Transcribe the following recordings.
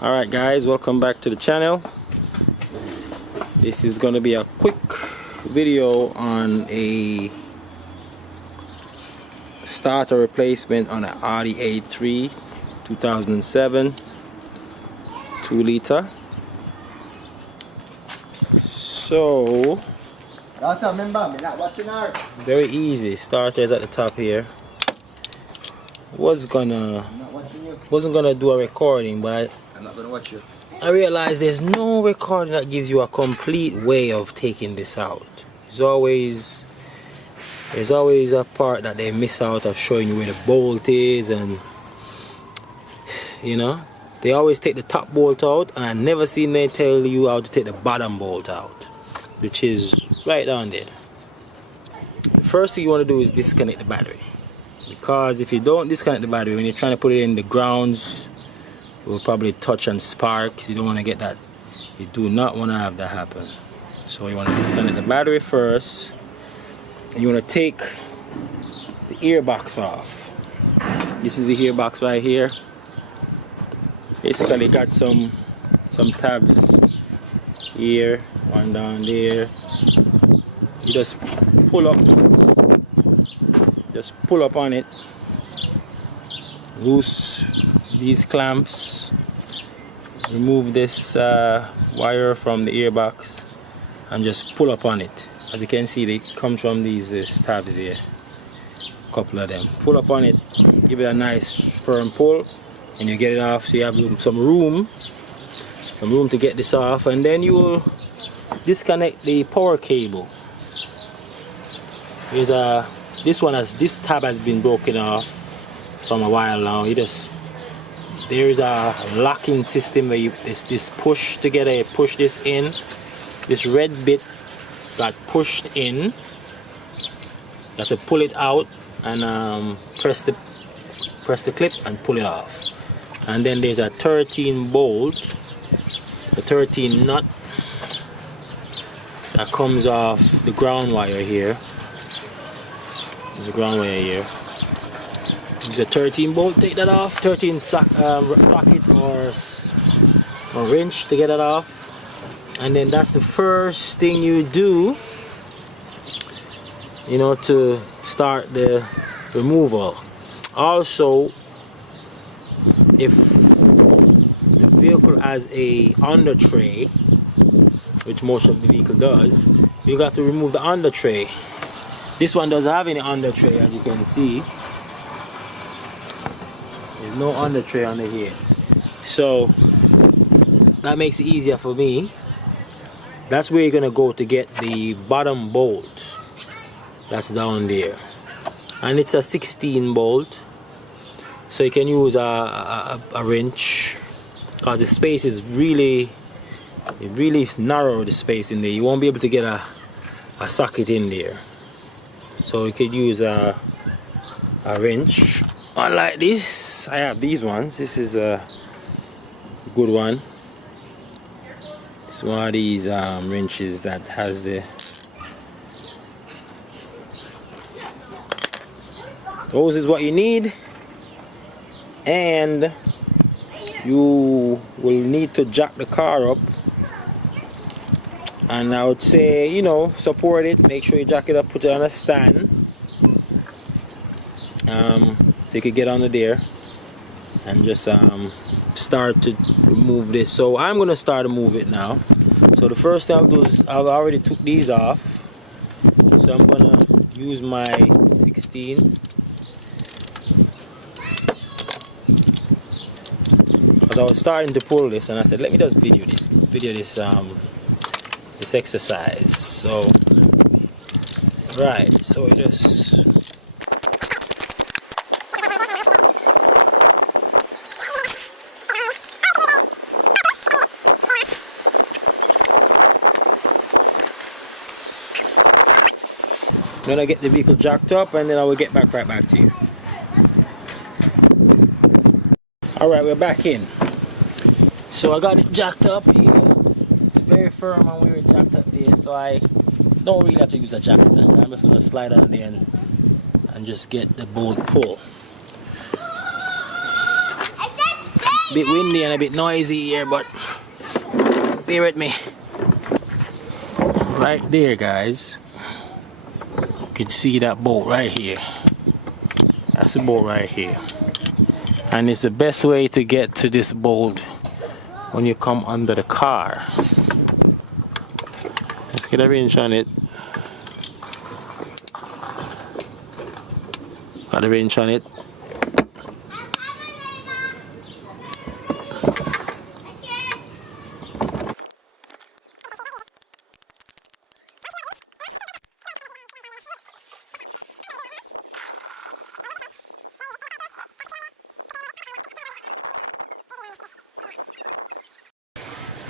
Alright guys, welcome back to the channel. This is going to be a quick video on a starter replacement on an Audi A3 2007 2-liter. So very easy. Starters at the top here. Wasn't gonna do a recording, but I'm not gonna watch you. I realized there's no recording that gives you a complete way of taking this out. There's always a part that they miss out of showing you where the bolt is, and you know, they always take the top bolt out, and I never seen they tell you how to take the bottom bolt out, which is right down there. The first thing you want to do is disconnect the battery, because if you don't disconnect the battery when you're trying to put it in the grounds, it will probably touch and spark. You don't want to get that. You do not want to have that happen. So you want to disconnect the battery first, and you want to take the earbox off. This is the earbox right here. Basically got some tabs here, one down there. You just pull up on it, loose these clamps, remove this wire from the earbox, and just pull up on it. As you can see, they come from these tabs here, a couple of them. Pull up on it, give it a nice firm pull, and you get it off. So you have some room to get this off, and then you will disconnect the power cable. This tab has been broken off from a while now. There is a locking system where this push together. You push this in. This red bit got pushed in. You have to pull it out and press the clip and pull it off. And then there's a 13 bolt, a 13 nut that comes off the ground wire here. There's a ground wire here. Use a 13 bolt, take that off, 13 socket or wrench to get it off. And then that's the first thing you do, you know, to start the removal. Also, if the vehicle has a under tray, which most of the vehicle does, you got to remove the under tray. This one doesn't have any under tray, as you can see. There's no under tray under here, so that makes it easier for me. That's where you're gonna go to get the bottom bolt. That's down there, and it's a 16 bolt, so you can use a wrench, because the space is really narrow. The space in there, you won't be able to get a socket in there. So you could use a wrench. Unlike this, I have these ones. This is a good one. It's one of these wrenches that has those is what you need, and you will need to jack the car up. And I would say, you know, support it. Make sure you jack it up, put it on a stand, so you could get under there and just start to remove this. So I'm gonna start to move it now. So the first thing I'll do is, I've already took these off, so I'm gonna use my 16, because I was starting to pull this, and I said, let me just video this exercise. So right, so we just then I get the vehicle jacked up, and then I will get right back to you. Alright, we're back in. So I got it jacked up here. It's very firm, and we were jacked up there, so I don't really have to use a jack stand. I'm just going to slide on there and just get the bolt pull. Bit windy and a bit noisy here, but bear with me. Right there, guys. You can see that boat right here. That's the boat right here. And it's the best way to get to this boat when you come under the car. Let's get a wrench on it. Got a wrench on it.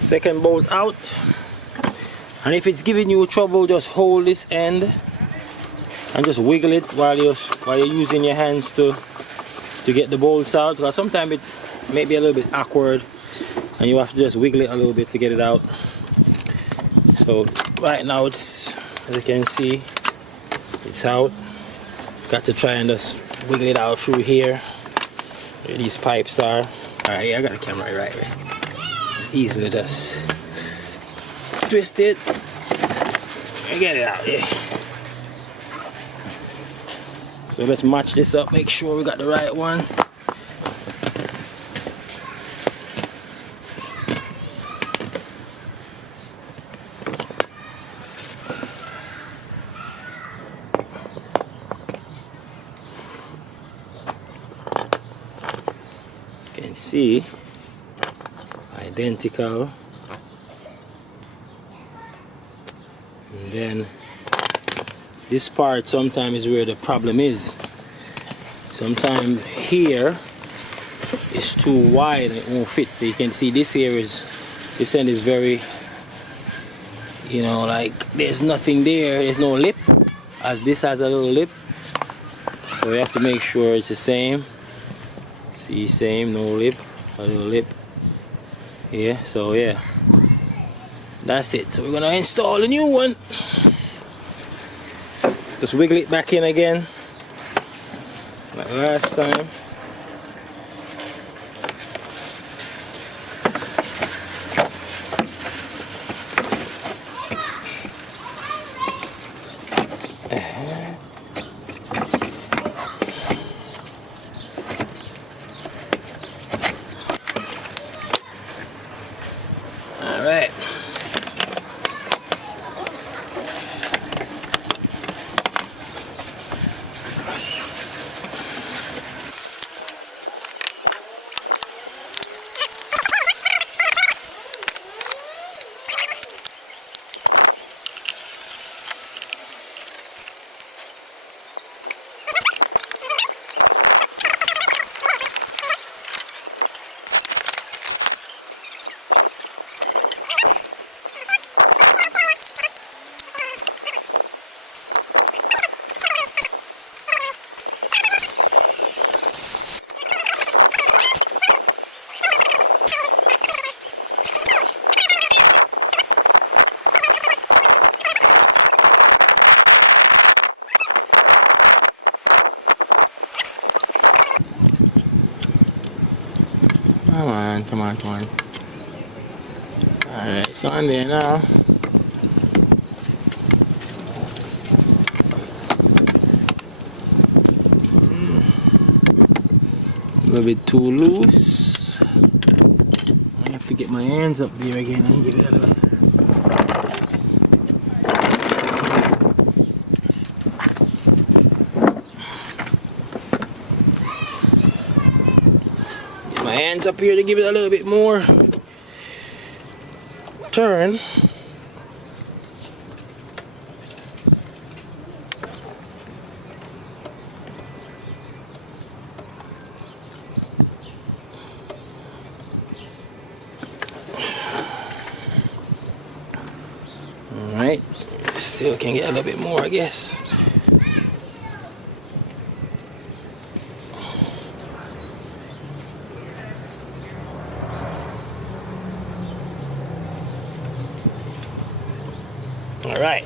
Second bolt out, and if it's giving you trouble, just hold this end and just wiggle it while you're using your hands to get the bolts out, because sometimes it may be a little bit awkward and you have to just wiggle it a little bit to get it out. So right now it's, as you can see, it's out. Got to try and just wiggle it out through here where these pipes are. Alright, yeah, I got the camera right here. Easily just twist it and get it out, yeah. So let's match this up, make sure we got the right one. You can see identical, and then this part sometimes is where the problem is. Sometimes here it's too wide and it won't fit. So you can see this here is, this end is very, you know, like there's nothing there, there's no lip, as this has a little lip. So we have to make sure it's the same. See, same, no lip, a little lip. Yeah, so yeah, that's it. So we're gonna install a new one. Just wiggle it back in again, like last time. Alright. Come on, come on, come on. Alright, it's on there now. A little bit too loose. I have to get my hands up there again and give it a little. My hands up here to give it a little bit more turn. Alright, still can get a little bit more, I guess. All right.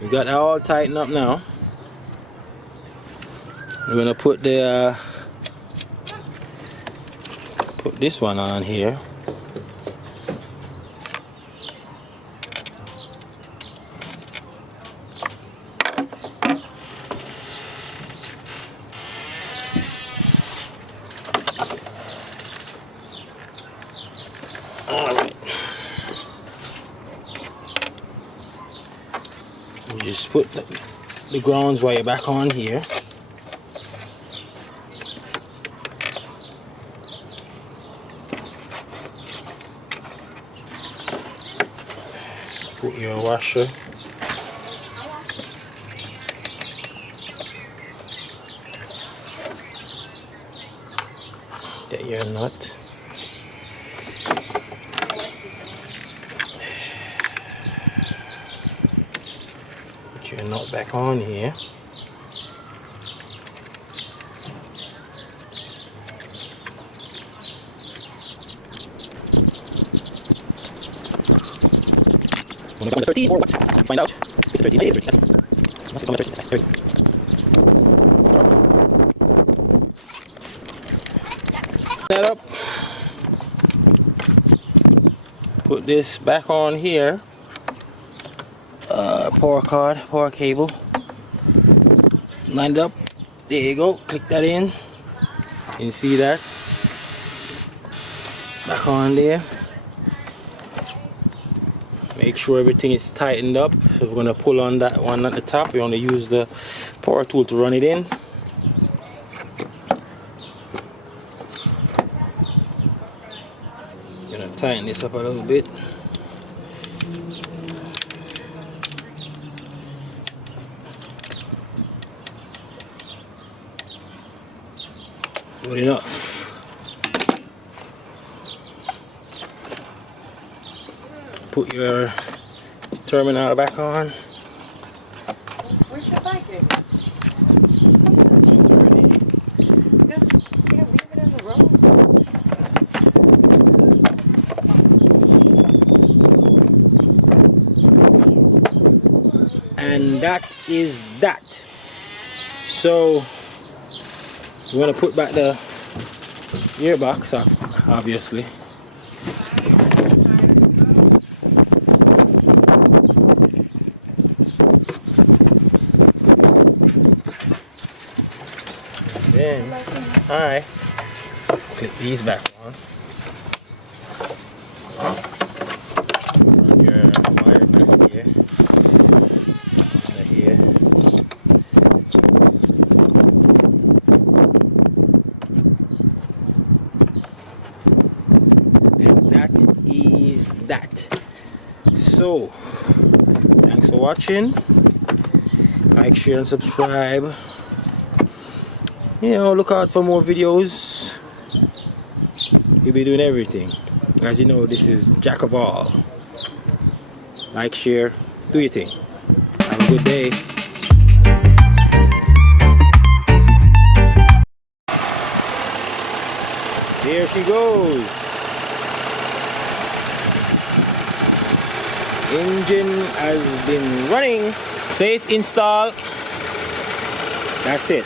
We got that all tightened up now. We're gonna put the put this one on here. All right. You just put the grounds wire back on here. Put your washer. Get your nut. Put your nut back on here. Wanna go on the 13 or what? Find out. It's 13. It's 13. Must come on the 13. That's 13. That up. Put this back on here. Power cable. Lined up. There you go. Click that in. You can see that. Back on there. Make sure everything is tightened up. So we're gonna pull on that one at the top. We only use the power tool to run it in. Gonna tighten this up a little bit. Good enough. Put your terminal back on. Where's your bike? Yeah, leave it in the road. And that is that. So you want to put back the gearbox off, obviously. Then I clip these back on. Run your wire back here. Under here. And that is that. So, thanks for watching. Like, share, and subscribe. You know, look out for more videos. We'll be doing everything. As you know, this is Jack of all. Like, share, do your thing. Have a good day. There she goes. Engine has been running. Safe install. That's it.